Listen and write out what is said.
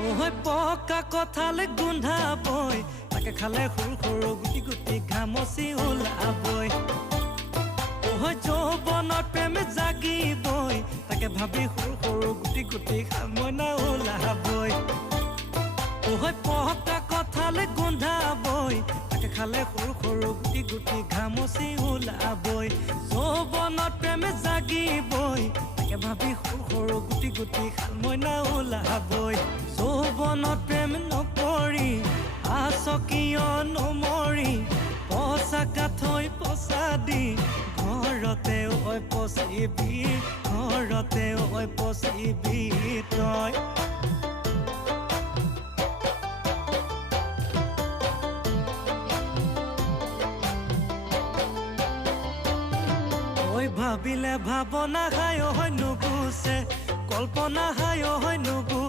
ওহৈ পকা কঁঠালে গোন্ধাবই তাকে খালে সৰু সৰু গুটি গুটি ঘামচি ওলাবই ওহৈ যৌৱনত প্ৰেম জাগিবই তাকে ভাবি সৰু সৰু গুটি গুটি ঘামনা ওলাবই ওহৈ পকা কঁঠালে গোন্ধাবই তাকে খালে সৰু সৰু গুটি গুটি ঘামচি ওলাবই যৌৱনত প্ৰেম জাগিবই তাকে ভাবি সৰু সৰু গুটি গুটি খালমইনা ওলাবই যৌৱনত প্ৰেম নকৰি আচকিয় নমৰি পচাকা থৈ পচা দি ঘৰতে ঐ পচিবি ঘৰতে ঐ পচিবি তই ভাবিলে ভাবনা হায় হয় নুগুছে কল্পনা হায় হয় নুগু